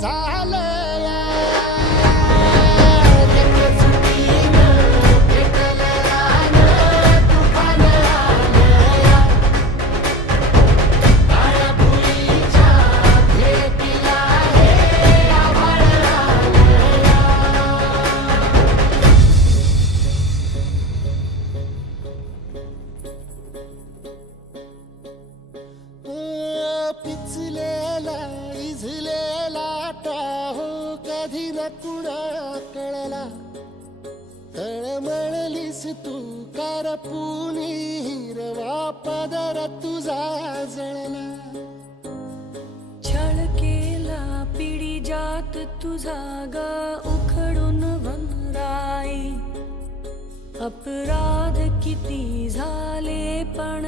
झालया पिचलेला इझलेला Tahoe कधी न कुणा कळला तळमळलीस तू करपुनी हिरवा पदर तुझा जळला छळ केला पिढी जात तुझा ग उखडून वनराई अपराध किती झाले पण